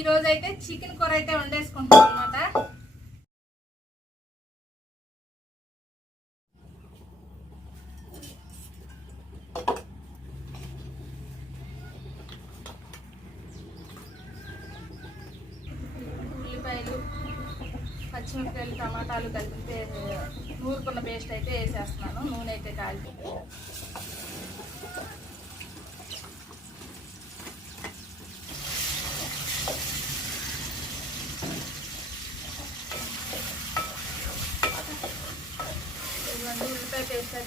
ఈ రోజు అయితే చికెన్ కూర అయితే వండేసుకుంటాం అనమాట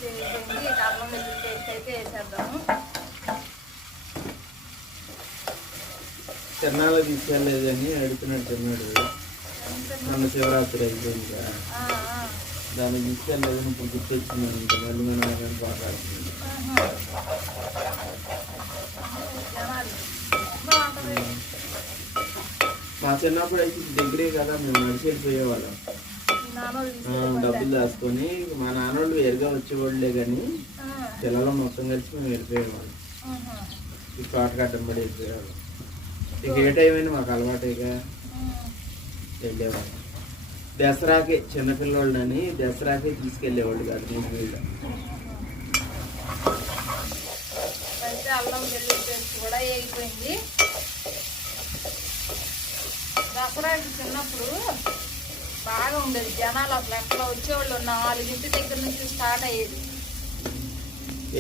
పేస్ట్ అయితే వేసేయండి ఇక అల్లం వెల్లుల్లి పేస్ట్ అయితే వేసేద్దాము తిరణాలు తీసుకెళ్ళలేదని అడుగుతున్నాడు తిన్నాడు నన్ను శివరాత్రి అయిపోయింది కదా. దాన్ని తీసుకెళ్ళలేదని ఇప్పుడు గుర్తొచ్చింది ఇంకా మళ్ళీ మన ఆయన బాగాడుతుంది మా చిన్నప్పుడు అయితే దగ్గరే కదా మేము నడిచి వెళ్ళిపోయేవాళ్ళం ఈ నాన్నోళ్ళు ఆ, తీసుకెళ్ళిపోతే. డబ్బులు దాచుకొని మా నాన్నోళ్ళు వేరుగా వచ్చేవాళ్ళే కానీ పిల్లలు మొత్తం కలిసి మేము వెళ్ళిపోయేవాళ్ళం. ఈ తోట కట్టం పడి వెళ్ళిపోయేవాళ్ళం. ఇక ఏ టైం అయినా మాకు అలవాటేగా ఉమ్. వెళ్ళేవాళ్ళం. దసరాకి చిన్నపిల్లోళ్ళని దసరాకి తీసుకెళ్ళేవాళ్ళు కాదు నేను మీద అయితే అల్లం వెల్లుల్లి పేస్ట్ కూడా వేగిపోయింది. దసరాకి చిన్నప్పుడు బాగా ఉండేది. జనాలు అసలు ఎక్కడ వచ్చేవాళ్ళు నాలుగింటి దగ్గర నుంచి స్టార్ట్ అయ్యేది.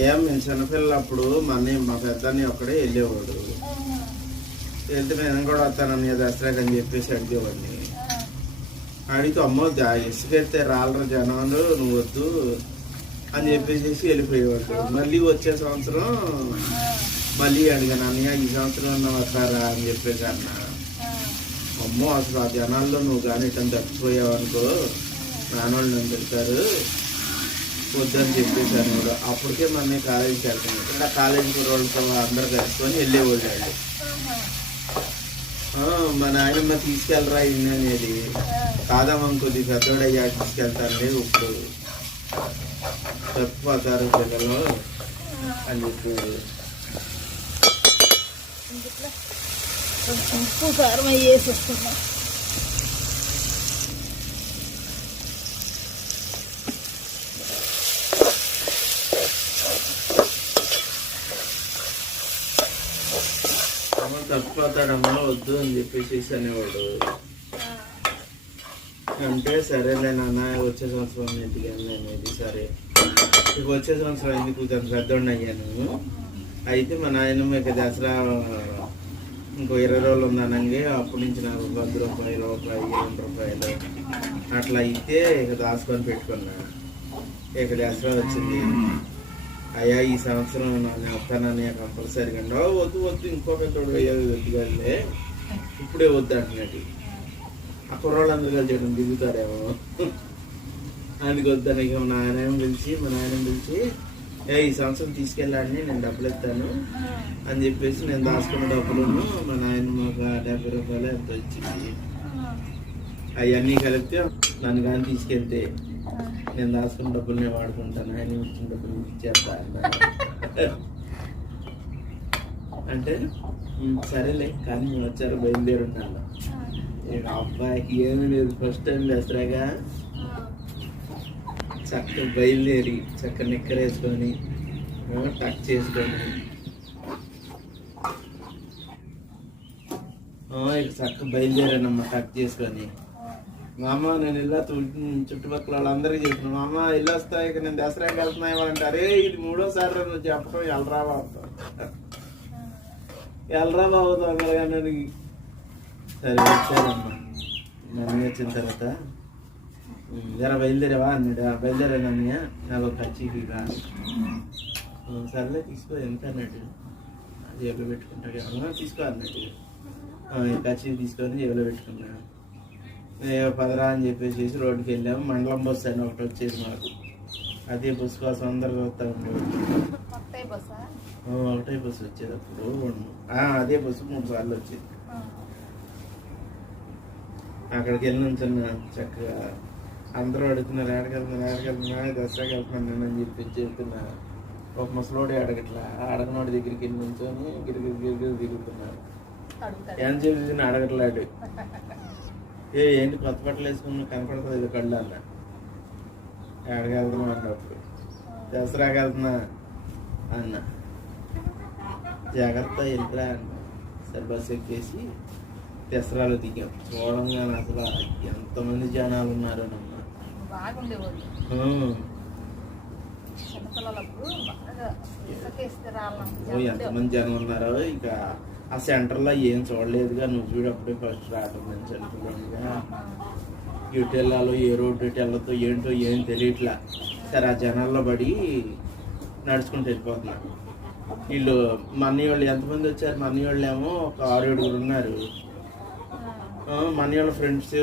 ఏం మేము చిన్నపిల్లప్పుడు మా అన్నయ్య మా పెద్దని ఒక్కడే వెళ్ళేవాడు. వెళ్తే నేను కూడా వస్తానని దసరాకి అని చెప్పేసి అడిగేవాడిని. అడిగితే అమ్మో ఇసుకెత్తే రాళ్ళ జనాలు నువ్వు వద్దు అని చెప్పేసి వెళ్ళిపోయేవాడు. మళ్ళీ వచ్చే సంవత్సరం మళ్ళీ అడిగాను అన్నయ్య ఈ సంవత్సరం వస్తారా అని చెప్పేసి అన్న. అమ్మో అసలు ఆ జనాల్లో నువ్వు కానీ ఇతను చచ్చిపోయావనుకో నాన్నోళ్ళు నన్ను తిడతారు వద్దని చెప్పేశాను కూడా. అప్పటికే మన కాలేజీకి వెళ్తున్నాడు ఇక్కడ కాలేజీ వాళ్ళతో అందరు కలుసుకొని వెళ్ళేవాళ్ళు వాళ్ళు మా నాయనమ్మ తీసుకెళ్ళరా ఇన్ని అనేది. కాదమ్మ కొద్ది పెద్దోడయ్యా తీసుకెళ్తానులే ఇప్పుడు. తప్పిపోతారు పిల్లలు అని చెప్పాడు కొంచెం ఉప్పు కారం వేసేస్తున్నా అమ్మ వద్దు అని చెప్పేసి అనేవాడు. అంటే సరేలే నాన్న వచ్చే సంవత్సరం ఇంటికి అనేది సరే. ఇక వచ్చే సంవత్సరం ఎందుకు కొంచెం పెద్దోడిని అయ్యాను? అయితే మా నాయనమ్మ ఇక దసరా ఇంకో ఇరవై రోజులు ఉందనంగా అప్పటి నుంచి నాకు పది రూపాయలు ఒక ఇరవై రూపాయలు. అట్లా అయితే ఇక దాచుకొని పెట్టుకున్నా. ఇక దసరా వచ్చింది. అయ్యా ఈ సంవత్సరం నన్ను వస్తానని కంపల్సరీగా ఉండవు వద్దు వద్దు ఇంకో తోడు అయ్యేది వద్దు ఇప్పుడే వద్దు అంటున్నాడు. ఆ కుర్రోళ్ళందరూ కలిసి చేయడం దిగుతారేమో. అందుకు వద్దని ఇక మా నాయనేమో పిలిచి మా నాయన పిలిచి ఏ ఈ సంవత్సరం తీసుకెళ్ళాలని నేను డబ్బులు ఇస్తాను. అని చెప్పేసి నేను దాచుకున్న డబ్బులను మా నాయన ఒక డెబ్బై రూపాయలు ఎంత వచ్చింది అవన్నీ కలిపితే నన్ను కానీ తీసుకెళ్తే నేను దాచుకున్న డబ్బులు నేను వాడుకుంటాను. ఆయన ఇచ్చిన డబ్బులు ఇచ్చేస్తా. అంటే "ఉమ్, సరేలే కానీ వచ్చారు బయలుదేరున్నాను అబ్బాయికి ఏమీ లేదు ఫస్ట్ టైం దసరాగా చక్కగా బయలుదేరి చక్క నిక్కర వేసుకొని టక్ చేసుకొని. ఇక చక్క బయలుదేరానమ్మా టక్ చేసుకొని. మా అమ్మ నేను ఇలా చుట్టుపక్కల వాళ్ళందరికీ చెప్పిన మా అమ్మ ఇల్లు వస్తా ఇక నేను దసరాకి వెళ్తున్నాయి వాళ్ళు అరే ఇది మూడోసారి నువ్వు చెప్పడం ఎల్రా బాబు ఎల్రా బాబు దొంగలుగానికి సరే వచ్చారమ్మా నన్ను వచ్చిన తర్వాత జర బయలుదేరావా అన్నాడు? "ఆ, బయలుదేరాను అన్నయ్య. నాకు ఒక ఖర్చీకి రా. "ఉమ్, సర్లే తీసుకో ఎంత అన్నట్టు. జేబులో పెట్టుకుంటాడు "అవునా, తీసుకో అన్నట్టు. "ఆ, ఈ ఖర్చీ తీసుకొని జేబులో పెట్టుకున్నాడు పదరా అని చెప్పేసి రోడ్డుకి వెళ్ళాము. మండలం బస్సు అని ఒకటి వచ్చేది మాకు. అదే బస్సు కోసం అందరు వస్తూ ఉండేవాళ్ళు ఒకటే బస్సు వచ్చేది అప్పుడు. అదే బస్సు మూడు సార్లు వచ్చేది. అక్కడికి వెళ్ళి నుంచున్నా చక్కగా అందరూ అడుగుతున్నారు ఎక్కడికి వెళ్తున్నా దసరాకి వెళ్తున్నాను నేను అని చెప్పి చెప్తున్నా ఒక ముసలోడే అడగట్లా అడగనోడి దగ్గరికి వెళ్ళి నుంచొని గిరిగిరి గిరిగిరి తిరుగుతున్నారు ఎంత చేసి అడగట్లేడు. ఏ ఏంటి కొత్త బట్టలు వేసుకున్నా కనపడుతుంది ఇది కళ్ళు అన్న ఎక్కడికి వెళ్తున్నా అన్నప్పుడు. దసరాకి వెళ్తున్నా అన్న. జాగ్రత్త వెళ్ళిరా అన్న. సరే బస్సు ఎక్కేసి దసరాలో దిగాం. చూడంగానే అసలు ఎంతమంది జనాలు ఉన్నారోనమ్మా బాగుండేవాళ్ళు. ఎంతమంది జనం ఉన్నారో ఇక ఆ సెంటర్లో ఏం చూడలేదుగా. నువ్వు చూడు అప్పుడే ఫస్ట్ రావడం చనిపోయానుగా. ఇటు వెళ్ళాలో ఏ రోడ్డు ఇటు వెళ్ళతో ఏంటో ఏం తెలియట్లా. సరే ఆ జనాల్లో పడి నడుచుకుంటూ వెళ్ళిపోతున్నా. వీళ్ళు మన్ని వాళ్ళు ఎంతమంది వచ్చారు? మన్ని వాళ్ళు ఏమో ఒక ఆరు ఏడుగురు ఉన్నారు. ఆ, ఫ్రెండ్స్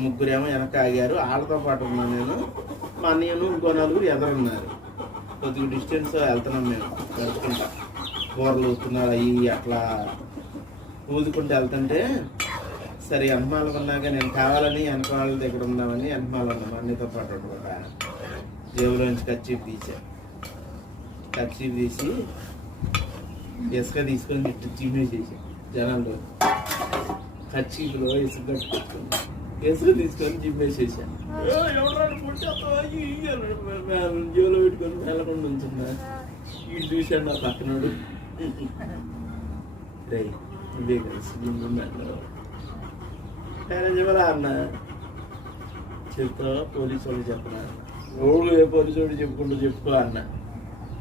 ముగ్గురేమో వెనక ఆగారు. వాళ్ళతో పాటు ఉన్నాను నేను. మా అన్నయ్యను ఇంకో నలుగురు ఎదరున్నారు కొద్దిగా డిస్టెన్స్ వెళ్తున్నాం మేము. నడుచుకుంటా కూరలు ఊతున్నారు అవి అట్లా ఊదుకుంటూ వెళ్తుంటే సరే అనుమానం ఉన్నాక నేను కావాలని వెనక వాళ్ళ దగ్గర ఉన్నామని అనుమానం ఉన్నాం అన్నితో పాటు ఉండగా జేబులోంచి కర్చీఫ్ తీసా. కర్చీఫ్ తీసి ఇసుక తీసుకొని ఇట్టు చేసాం జనాల్లో ఖర్చీలో ఇసుక కట్టుకొని తీసుకొని జిమ్మేసేసాను జోలో పెట్టుకొని వెళ్ళకుండా ఉంచున్నా వీళ్ళు చూశాడు నా పక్కనోడు. రే ఇవే కలిసి నిన్నున్నాడు చెప్పరా అన్న? చెప్తా పోలీసు వాళ్ళు చెప్పరా? రోడ్లు ఏ పోలీసు వాడు చెప్పుకుంటూ చెప్పుకో అన్న.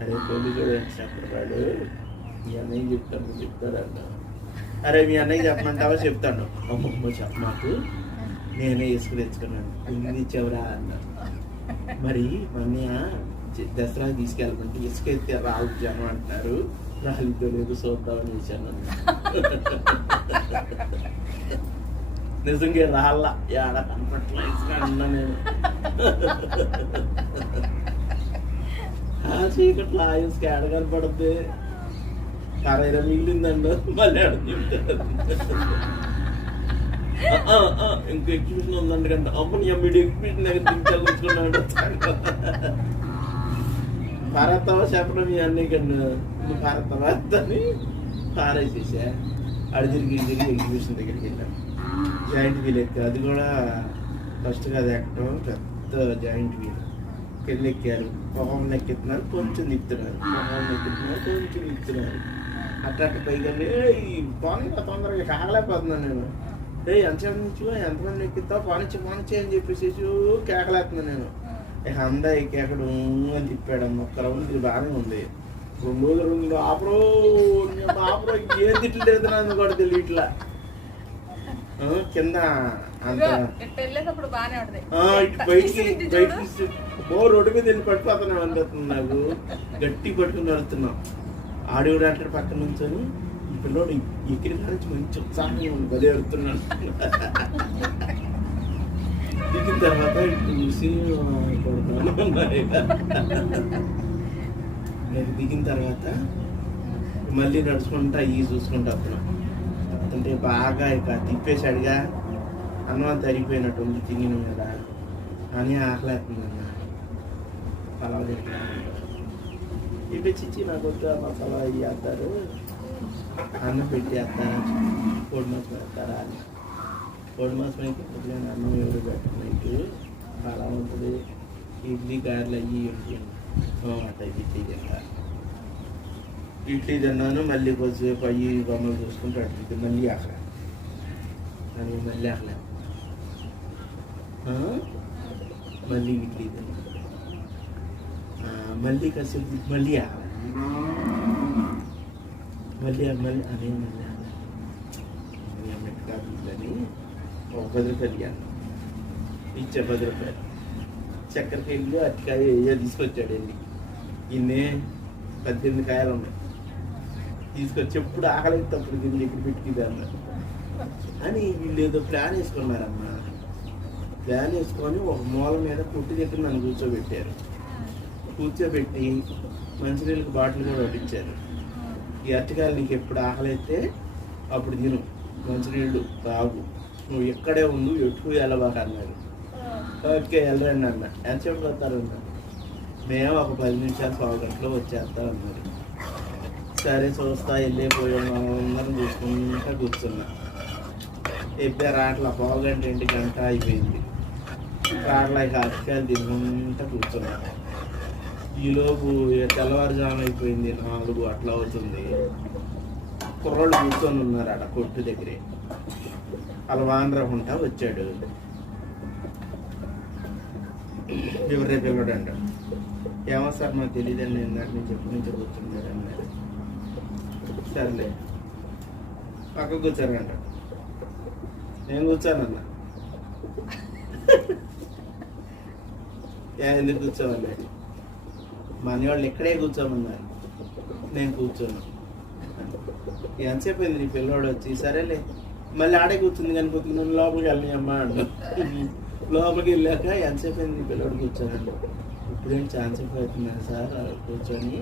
అరే పోలీసు వాడు చెప్పరాడు? ఇవన్నీ చెప్తాను చెప్తాడు? అన్న? అరే మీ అన్నయ్య చెప్పమంటావా? చెప్తాను అమ్మమ్మ మాకు నేనే ఇసుక తెచ్చుకున్నాను. ఇన్ని చెవరా అన్న మరి మమ్మీ దసరా తీసుకెళ్ళమంటే ఇసుక ఎత్తే రావు జనం అంటున్నారు రాలిద్దో లేదు చూద్దామని వేసాను నిజంగా రాళ్ళ ఏడ కనపట్ల ఇసుక అన్నా నేను. ఆ చీకట్లో ఆ ఇసుక ఏడ కనపడుద్ది? కరైన మిగిలిందండి మళ్ళీ ఆడ ఆ, ఆ, ఆ, ఇంకో ఎగ్జిబిషన్ ఉందండి కంటే అమ్మ నీ అమ్మ ఎగ్జిబిషన్ దగ్గర దించాలనుకున్నాడు పారత్తావా చెప్పడం మీ అన్నీ కన్నా నువ్వు పారత్తావా అని పారేసేసా అడి తిరిగి ఇటు తిరిగి ఎగ్జిబిషన్ దగ్గరికి వెళ్ళాం జాయింట్ వీల్ ఎక్కి అది కూడా ఫస్ట్ అది ఎక్కడం పెద్ద జాయింట్ వీల్ కింద ఎక్కారు పొగం ఎక్కిస్తున్నారు కొంచెం తిప్పుతున్నారు పొగం ఎక్కిస్తున్నారు కొంచెం తిప్పుతున్నారు అట్ట అట్ట పైగా పోనీ తొందరగా కాగలేకపోతున్నాను నేను. ఏ ఎంతసేపు నుంచి ఎంతమంది ఎక్కిస్తావు? పానిచ్చి పానిచ్చి అని చెప్పేసి కేకలేస్తున్నాను నేను. ఇక అందా ఈ కేకడు అని తిప్పాడు ఒక్క రౌండ్ ఇది బాగానే ఉంది. రెండు రోజులు రెండు ఆపరో ఆపరో ఏం తిట్లు తిడుతున్నాను కూడా తెలియట్లా. కింద అంత ఇటు బయటికి ఓ రోడ్డు మీద వెళ్ళి పడిపోతున్నాం అనిపిస్తుంది నాకు గట్టి పట్టుకుని వెళ్తున్నాం ఆడియో డాక్టర్ పక్కన నుంచొని ఈ పిల్లోడు ఎక్కిన నుంచి మంచి ఉత్సాహంగా ఉంది బదే దిగిన తర్వాత ఇటు చూసి నేను దిగిన తర్వాత మళ్ళీ నడుచుకుంటా ఈ చూసుకుంటా అప్పుడు. అంటే బాగా ఇక తిప్పేశాడుగా. అన్నం తరిగిపోయినట్టు ఉంది తిని మీద అని ఆకలేస్తుందన్న. పలావ్ తింటున్నా ఇవి చిచ్చి నాకు వద్దు మసాలా అవి వేస్తారు అన్నం పెట్టి వేస్తారా కోడి మాసం వేస్తారా అని. కోడి మాసం అయితే అన్నం ఎవరు పెట్టరు నైట్ అలా ఉంటుంది. ఇడ్లీ గారెలు అయ్యి ఉంటాయి. ఇడ్లీ తింటా. ఇడ్లీ తిన్నాను మళ్ళీ కొద్దిసేపు అయ్యి బొమ్మలు చూసుకుంటూ అడిగింది మళ్ళీ ఆకలే. అని మళ్ళీ ఆకలే. మళ్ళీ ఇడ్లీ తిన్నాను మళ్ళీ కాసేపు మళ్ళీ మళ్ళీ మళ్ళీ అదే మళ్ళీ ఆకలే మెట్టుగా అని ఒక పది రూపాయలు ఇవ్వాలి ఇచ్చే పది రూపాయలు. చక్కెరకాయలు అరటికాయ ఏదో తీసుకొచ్చాడు వెళ్ళి ఇన్నే పద్దెనిమిది కాయలు ఉన్నాయి. తీసుకొచ్చి ఎప్పుడు ఆకలి తప్పుడు దీన్ని ఇక్కడ పెట్టుకుంది అని వీళ్ళు ఏదో ప్లాన్ వేసుకున్నారమ్మా. ప్లాన్ వేసుకొని ఒక మూల మీద పుట్టి దగ్గర నన్ను కూర్చోబెట్టారు. కూర్చోబెట్టి మంచినీళ్ళకి బాటిల్ కూడా పట్టించారు ఈ అరటికాయలు నీకు ఎప్పుడు ఆకలి అయితే అప్పుడు తిను. మంచినీళ్ళు తాగు. నువ్వు ఎక్కడే ఉండు ఎటు వెళ్ళబాక అన్నారు. ఓకే వెళ్ళండి అన్న. ఎంతసేపు వస్తారు అన్న మేము ఒక పది నిమిషాలు పావు గంటలో వచ్చేస్తాం అన్నారు సరే చూస్తా వెళ్ళిపోయాం అందరం చూసుకుంటా కూర్చున్నా. ఎప్పుడే పావు గంట ఇంటి గంట అయిపోయింది. రాట్ల ఇక అరటికాయలు తినుకుంటా కూర్చున్నాను ఈలోపు తెల్లవారుజాము అయిపోయింది నాలుగు అట్లా అవుతుంది. కుర్రోళ్ళు కూర్చొని ఉన్నారు ఆడ కొట్టు దగ్గరే. అలా వానరకుంటా వచ్చాడు. ఎవరే పిల్లడంట ఏమో సార్ మాకు తెలియదండి ఇందాక నుంచి ఎప్పటి నుంచి కూర్చున్నాడు అన్నారు. సర్లే. పక్క కూర్చోరంట. నేను కూర్చోనన్నా ఎందుకు కూర్చోవాలి మనవాళ్ళు ఇక్కడే కూర్చోమన్నారు. నేను కూర్చోను. ఎంతసేపు అయింది నీ పిల్లోడు? వచ్చి సరేలే. మళ్ళీ ఆడే కూర్చుంది కానీ కొద్దిగా నన్ను లోపలికి వెళ్ళి అమ్మ లోపలికి వెళ్ళాక ఎంతసేపు అయింది నీ పిల్లోడు కూర్చోనండి ఇప్పుడేం ఛాన్స్ అవుతున్నాను సార్ కూర్చొని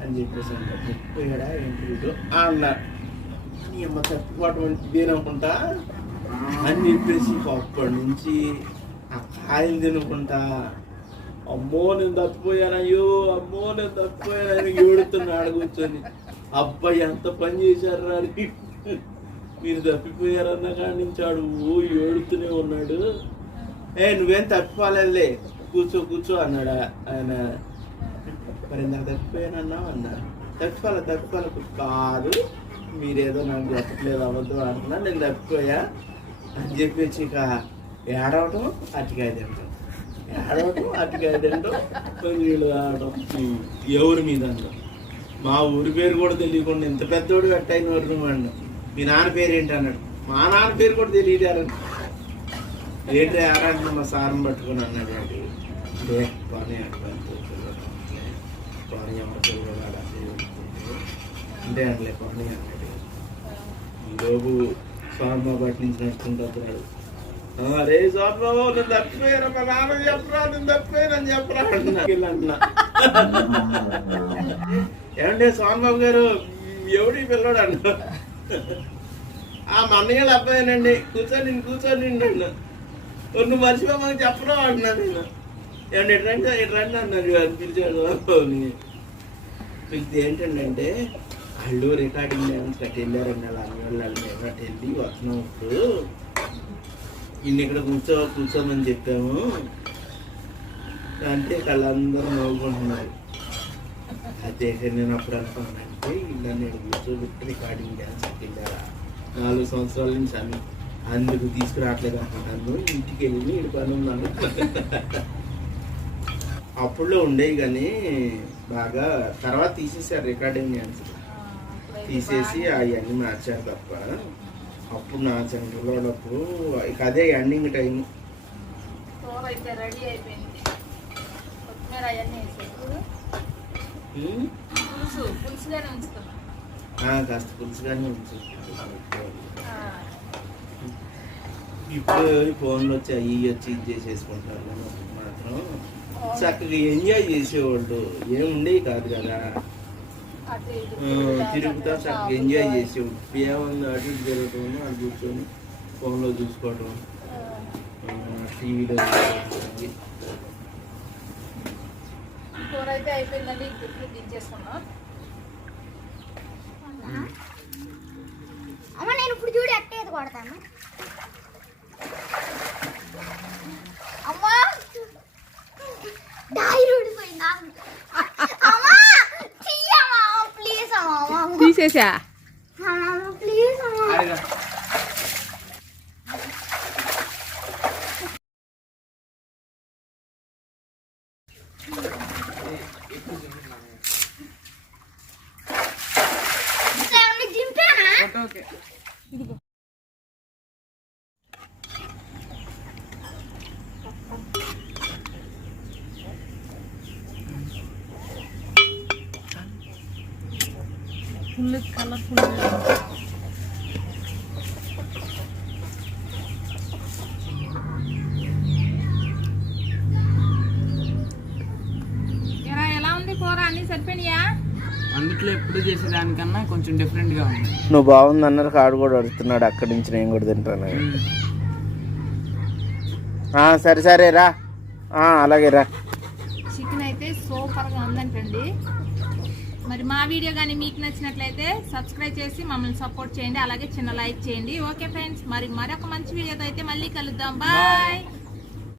అని చెప్పేసి అన్నాడు పోయాడా ఏంటి అన్నా ఆ అన్నాడు అని అమ్మ తప్పుకోవటం తినకుండా అని చెప్పేసి అప్పటి నుంచి ఆ కాయలు తినుకుంటా. అమ్మో నేను తప్పిపోయాను? అయ్యో అమ్మో నేను తప్పిపోయానని ఏడుతున్నాడు కూర్చొని. అబ్బాయి ఎంత పని చేశారు అని. మీరు తప్పిపోయారన్న కాడి నుంచి ఆడు ఓ ఏడుతూనే ఉన్నాడు. ఏ నువ్వేం తప్పిపోలేదులే కూర్చో కూర్చో అన్నాడు ఆయన. మరి ఇందాక తప్పిపోయానన్నావు అన్నాడు తప్పిపోలే తప్పిపోలే కాదు. మీరేదో నాకు చెప్పట్లేదు అబద్ధం అంటున్నా నేను తప్పిపోయా? అని చెప్పేసి ఇక ఏడవటం అటుకాయ తింటాం ఏడవటం నీళ్ళు తాగడం ఎవరి మీద మా ఊరి పేరు కూడా తెలియకుండా ఇంత పెద్దోడు కట్టయిన వరకు వాడిని మీ నాన్న పేరు ఏంటి అన్నాడు. మా నాన్న పేరు కూడా తెలియదు ఏంటి ఆరాంటి మా సారం పట్టుకుని అన్నాడు వాడు. ఏ పని అంటాను పని ఎవరు పిల్లవాడు అంటే అనలే అన్నాడు. ఈలోపు స్వామి బట్టి నుంచి నడుచుకుంటూ వస్తున్నాడు "ఆ, రే స్వామిబాబు నేను తప్పిపోయాను మా నాన్న చెప్పరా నేను తప్పిపోయానని చెప్పరా అంటున్నా ఏమంటే స్వామిబాబు గారు? ఎవడి పిల్లడు అన్న ఆ మా అన్నయ్య అబ్బాయినండి. కూర్చొని నేను కూర్చొని అన్నా నువ్వు మర్చిపోమని చెప్పరా అంటున్నా నేను. రండి ఇటు రండి అన్నారు అని పిలిచాడు. పిలిస్తే ఏంటంటే వాళ్ళు రికార్డింగ్ డ్యాన్స్ కట్టి వెళ్ళారండి అలా అన్ని వాళ్ళు వాళ్ళు అటు వస్తున్నాం ఇప్పుడు. ఇన్ని ఇక్కడ కూర్చో కూర్చోమని చెప్పాము. అంటే వాళ్ళందరూ నవ్వుకుంటున్నారు. అదే నేను అప్పుడు అనుకున్నానంటే ఇలా నేను కూర్చోబెట్టి రికార్డింగ్ డ్యాన్స్ వెళ్ళారా నాలుగు సంవత్సరాల నుంచి అని అందుకు తీసుకురావట్లేదు అనుకుంటాను. ఇంటికి వెళ్ళి ఇటు పని ఉందన్న అప్పుడులో ఉండేవి కానీ బాగా తర్వాత తీసేసారు రికార్డింగ్ డ్యాన్స్. తీసేసి అవన్నీ మార్చారు తప్ప. అప్పుడు నా సెంటర్లో ఉన్నప్పుడు ఇక అదే ఎండింగ్ టైం కూర అయితే రెడీ అయిపోయింది. కొత్తిమీర అవన్నీ వేసేసి పులుసు పులుసుగానే ఉంచుతాం. కాస్త పులుసుగానే ఉంచు ఇప్పుడు ఫోన్లు వచ్చి అవి వచ్చి ఇది చేసేసుకుంటారు మాత్రం. చక్కగా ఎంజాయ్ చేసేవాళ్ళు. ఏముండేవి కాదు కదా. తిరుగుతా చక్కగా ఎంజాయ్ ఇప్పుడు ఏముంది అటు ఇటు తిరగటం అది కూర్చొని ఫోన్లో చూసుకోవటం టీవీలో. కూర అయితే అయిపోయిందండి ఇప్పుడు దించేసుకున్నాం అమ్మ నేను ఇప్పుడు చూడు ఎట్టేది కొడతాను అమ్మా తీసేసా ప్లీజ్ అమ్మా ఏమన్నా దింపానా ఫుల్ కలర్ఫుల్ ఎలా ఎలా ఉంది కూర? అన్ని సరిపోయినాయా? అందుట్లో ఎప్పుడు చేసేదానికన్నా కొంచెం డిఫరెంట్గా ఉంది. నువ్వు బాగుంది అన్నారు కాడు కూడా అడుగుతున్నాడు అక్కడి నుంచి నేను కూడా తింటాను ఆ, సరే సరే రా. ఆ, అలాగే రా. చికెన్ అయితే సూపర్గా ఉందంటండి. మరి మా వీడియో కానీ మీకు నచ్చినట్లయితే సబ్స్క్రైబ్ చేసి మమ్మల్ని సపోర్ట్ చేయండి. అలాగే చిన్న లైక్ చేయండి. ఓకే ఫ్రెండ్స్ మరి మరొక మంచి వీడియోతో అయితే మళ్ళీ కలుద్దాం. బాయ్